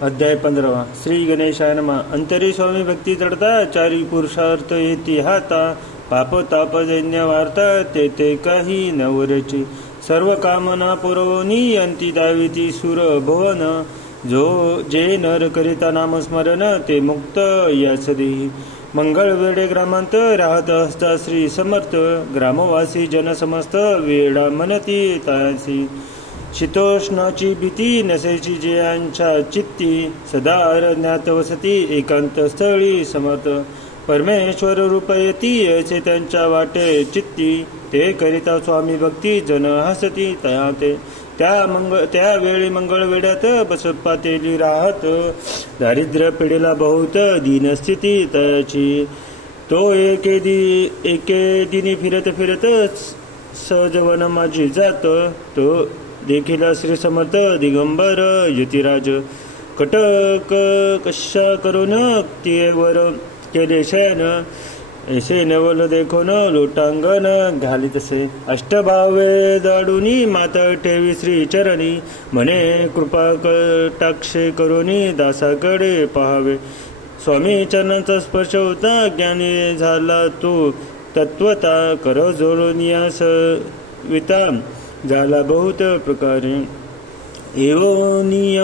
अध्याय 15 श्री गणेशाय नमः। अंतरी स्वामी भक्ती चढता चारी पुरुषार्थ येती हाता, पाप ताप दैन्य वार्ता ते काही नवरची, सर्व कामना पुरवणी अंती दाविती सुर भुवन, जो जे नर करिता नामस्मरण ते मुक्त याच देही। मंगळ वेडे ग्रामांत राहत असता श्री समर्थ, ग्रामवासी जन समस्त वेडा म्हणती तासी, शीतोष्णाची भीती नसेची जयांच्या चित्ती, सदा अरण्यात वसती एकांत स्थळी समर्थ, परमेश्वर रूप येती असे त्यांच्या वाटे चित्ती, ते करिता स्वामी भक्ती जन हसती तयाते, त्या वेळी मंगळ वेड्यात बसप्पा तेली राहत, दारिद्र्य पिढीला बहुत दीनस्थिती तयाची, तो एके दिनी फिरत फिरत सहजवन माझी जात, तो देखील श्री समर्थ दिगंबर यतिराज, कटक कशा करून तीवर केले शयन, ऐसे नवल देखोन लोटांगण घालितसे, अष्टभावे दाडूनी माता ठेवी श्री चरणी, म्हणे कृपा कटाक्षे करुनी दासाकडे पहावे, स्वामी चरणांचा स्पर्श होता ज्ञानी झाला तो तत्वता, कर जोडूनियास विता झाला बहुत प्रकारे, एवोनिय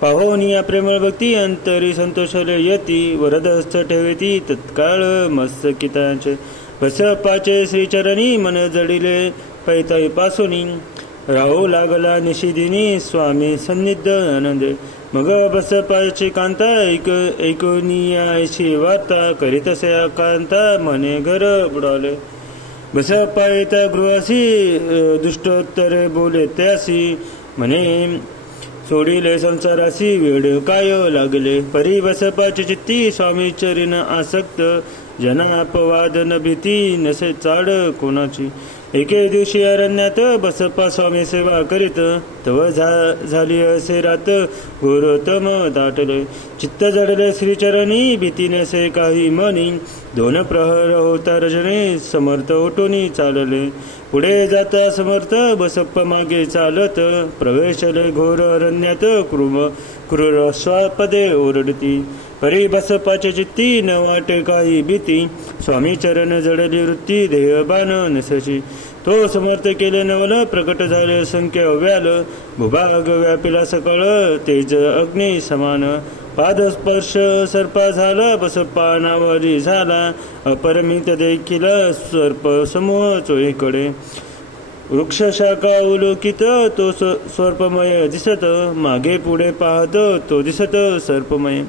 पाहोनिया प्रेमळ भक्ती अंतरी संतोषले यती, वरदस्थ ठेवेती तत्काळ मस्तकितांचे, बसप्पाचे श्रीचरणी मन जडिले पैताई पासूनी, राहू लागला निशिदिनी स्वामी सन्निध आनंदे, मग बसप्पाची कांता ऐकूनिया ऐशी वार्ता, करीतसे कांता म्हणे घर बुडाले, बसप्पा येता गृहासी दुष्टोत्तरे बोले त्यासी, म्हणे सोडिले संसारासी वेड काय लागले, परी बसप्पाची चित्ती स्वामी चरिन आसक्त, जना अपवाद न भीती नसे चाड कोणाची, एके दिवशी अरण्यात बसप्पा स्वामी सेवा करीत, तव झाली असे रात घोरतम दाटले, चित्त जडले श्रीचरणी भीती नसे काही मनी, दोन प्रहर होता रजनी समर्थ उठून चालले, पुढे जाता समर्थ बसप्पा मागे चालत, प्रवेशले घोर अरण्यात क्रूर स्वापदे ओरडती, परी बसप्पाचे चित्ती न वाटे काही भीती, स्वामी चरण जडली वृत्ती देहबान नसची, तो समर्थ केले नवल प्रकट झाले असंख्य व्याल, भूभाग व्यापिला सकळ तेज अग्नी समान, पादस्पर्श सर्पा झाला बसप्पा नावारी झाला, अपरमित देखील सर्प समूह चोहीकडे, वृक्ष शाखा उलोकित तो सर्पमय दिसत, मागे पुढे पाहत तो दिसत सर्पमय,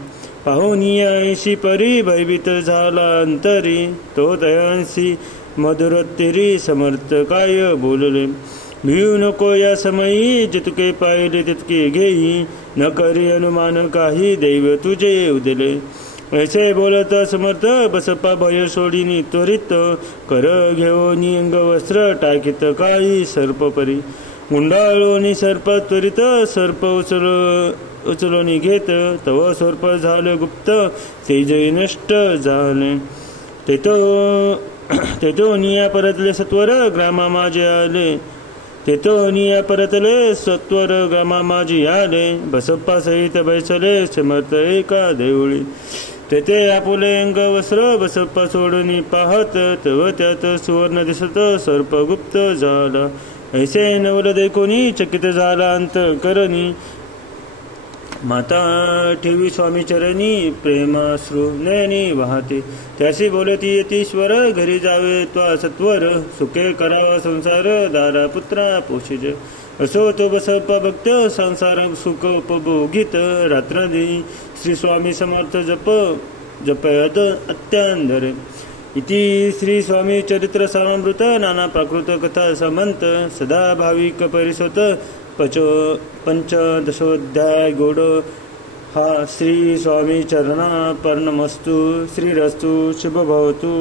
पाहुनिया ऐशी परी भयभीत झाला अंतरी, तो तयांसी मधुरत्तेरी समर्थ काय बोलले, भिऊ नको या समयी जितके पाहिले तितके घेई, न करी अनुमान काही दैव तुझे उदले, ऐसे बोलत समर्थ बसप्पा भय सोडिनी त्वरित, कर घेऊनी अंगवस्त्र टाकीत काही सर्प परी, गुंडाळोनी सर्प त्वरित सर्प उचलोनी घेत, तव सर्प झाले गुप्त तेजही नष्ट झाले, तेतो निया परतले सत्वर ग्रामा माझे आले, तेतो निया परतले सत्वर ग्रामा माझी आले, बसप्पा सहित बैसले समर्थ एका देवळी, तेथे आपुले अंग वस्त्र बसप्पा सोडून पाहत, तव त्यात सुवर्ण दिसत सर्प गुप्त झाला, ऐसे नवल देखोनी चकित झाला अंतकरणी, माता ठेवी स्वामी चरणी प्रेमाश्रू नयनी वाहते, त्याशी बोलती यतीश्वर घरी जावे त्वा सत्वर, सुखे करावा संसार दारा पुत्रा पोषिज, असो तो बसप्पा भक्त संसार सुख उपभोगित, रात्रंदी श्री स्वामी समर्थ जपयत अत्यांधर, इति श्री स्वामी चरित्र सामामृत नाना प्राकृत कथा समंत, सदा भाविक परिसोत पंचदशोध्याय गोड हा श्री स्वामी चरणार्पणमस्तु, श्रीरस्तु शुभभवतु।